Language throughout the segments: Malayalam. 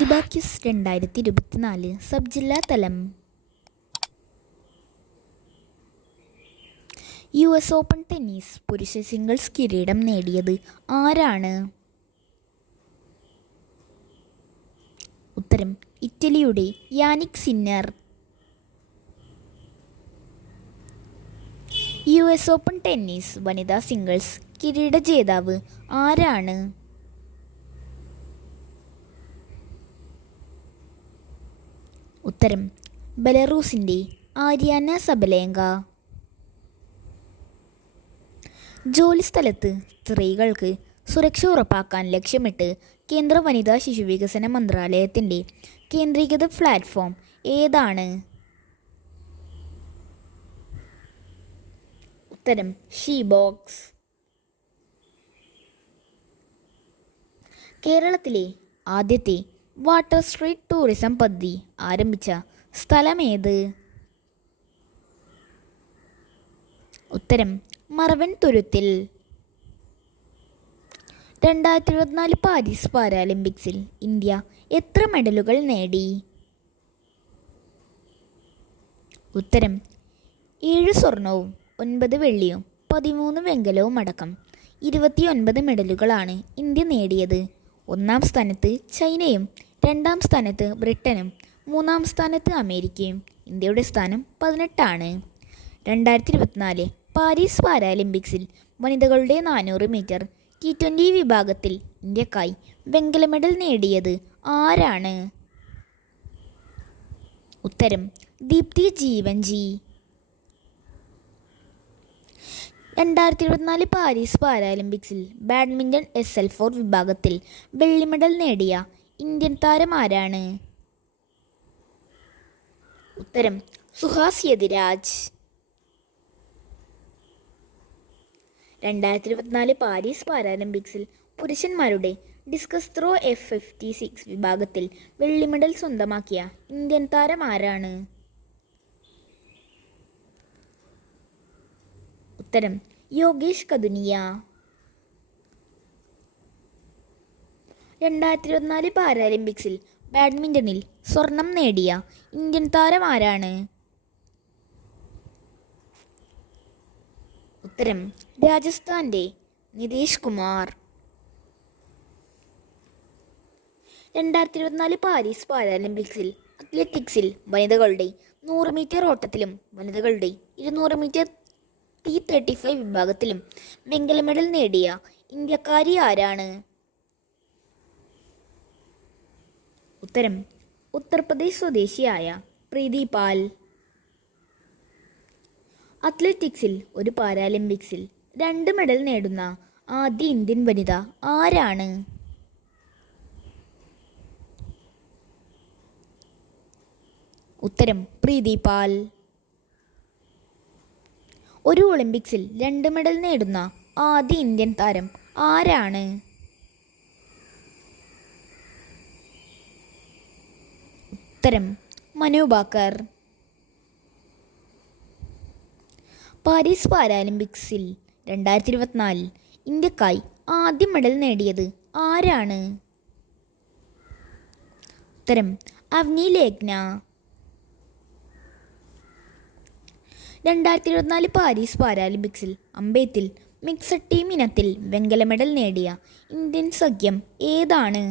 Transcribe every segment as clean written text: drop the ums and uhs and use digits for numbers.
ദിബാക്യുസ് 2024 സബ് ജില്ലാ തലം. US ഓപ്പൺ ടെന്നീസ് പുരുഷ സിംഗിൾസ് കിരീടം നേടിയത് ആരാണ്? ഉത്തരം ഇറ്റലിയുടെ Jannik Sinner. US open tennis വനിതാ സിംഗിൾസ് കിരീട ജേതാവ് ആരാണ്? ഉത്തരം ബെലറൂസിൻ്റെ ആര്യാന സബലേങ്ക. ജോലിസ്ഥലത്ത് സ്ത്രീകൾക്ക് സുരക്ഷ ഉറപ്പാക്കാൻ ലക്ഷ്യമിട്ട് കേന്ദ്ര വനിതാ ശിശുവികസന മന്ത്രാലയത്തിൻ്റെ കേന്ദ്രീകൃത പ്ലാറ്റ്ഫോം ഏതാണ്? ഉത്തരം ഷീബോക്സ്. കേരളത്തിലെ ആദ്യത്തെ വാട്ടർ സ്ട്രീറ്റ് ടൂറിസം പദ്ധതി ആരംഭിച്ച സ്ഥലമേത്? ഉത്തരം മറവൻ തുരുത്തിൽ. 2024 പാരീസ് പാരാലിമ്പിക്സിൽ ഇന്ത്യ എത്ര മെഡലുകൾ നേടി? ഉത്തരം 7 സ്വർണവും 9 വെള്ളിയും 13 വെങ്കലവും അടക്കം 29 മെഡലുകളാണ് ഇന്ത്യ നേടിയത്. ഒന്നാം സ്ഥാനത്ത് ചൈനയും, രണ്ടാം സ്ഥാനത്ത് ബ്രിട്ടനും, മൂന്നാം സ്ഥാനത്ത് അമേരിക്കയും. ഇന്ത്യയുടെ സ്ഥാനം 18ആണ്. 2024 പാരീസ് പാരാലിമ്പിക്സിൽ വനിതകളുടെ 400 മീറ്റർ T20 വിഭാഗത്തിൽ ഇന്ത്യക്കായി വെങ്കല മെഡൽ നേടിയത് ആരാണ്? ഉത്തരം ദീപ്തി ജീവൻജി. 2024 പാരീസ് പാരാലിമ്പിക്സിൽ ബാഡ്മിൻ്റൺ SL4 വിഭാഗത്തിൽ വെള്ളി മെഡൽ നേടിയ ഇന്ത്യൻ താരം ആരാണ്? ഉത്തരം സുഹാസ് യതിരാജ്. 2024 പാരീസ് പാരാലിമ്പിക്സിൽ പുരുഷന്മാരുടെ ഡിസ്കസ് ത്രോ F56 വിഭാഗത്തിൽ വെള്ളി മെഡൽ സ്വന്തമാക്കിയ ഇന്ത്യൻ താരം ആരാണ്? ഉത്തരം യോഗേഷ് കതുനിയ. 2024 പാരാലിമ്പിക്സിൽ ബാഡ്മിൻ്റണിൽ സ്വർണം നേടിയ ഇന്ത്യൻ താരം ആരാണ്? ഉത്തരം രാജസ്ഥാൻ്റെ നിതീഷ് കുമാർ. 2024 പാരീസ് പാരാലിമ്പിക്സിൽ അത്ലറ്റിക്സിൽ വനിതകളുടെ 100 മീറ്റർ ഓട്ടത്തിലും വനിതകളുടെ 200 മീറ്റർ T35 വിഭാഗത്തിലും വെങ്കല മെഡൽ നേടിയ ഇന്ത്യക്കാരി ആരാണ്? ഉത്തരം ഉത്തർപ്രദേശ് സ്വദേശിയായ പ്രീതി പാൽ. അത്ലറ്റിക്സിൽ ഒരു പാരാലിമ്പിക്സിൽ 2 മെഡൽ നേടുന്ന ആദ്യ ഇന്ത്യൻ വനിത ആരാണ്? ഉത്തരം പ്രീതി പാൽ. ഒരു ഒളിമ്പിക്സിൽ 2 മെഡൽ നേടുന്ന ആദ്യ ഇന്ത്യൻ താരം ആരാണ്? ഉത്തരം മനു ഭാക്കർ. പാരീസ് പാരാലിമ്പിക്സിൽ 2024 ഇന്ത്യക്കായി ആദ്യ മെഡൽ നേടിയത് ആരാണ്? ഉത്തരം അവ്നി ലേഖ്ന. 2024 പാരീസ് പാരാലിമ്പിക്സിൽ അമ്പെയ്ത്തിൽ മിക്സഡ് ടീം ഇനത്തിൽ വെങ്കല മെഡൽ നേടിയ ഇന്ത്യൻ സഖ്യം ഏതാണ്?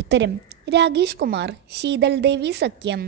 ഉത്തരം രാകേഷ് കുമാർ ശീതൾ ദേവി സഖ്യം.